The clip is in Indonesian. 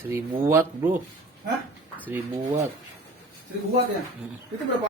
Seribu watt bro. Hah? 1000 watt. 1000 watt ya? Itu berapa?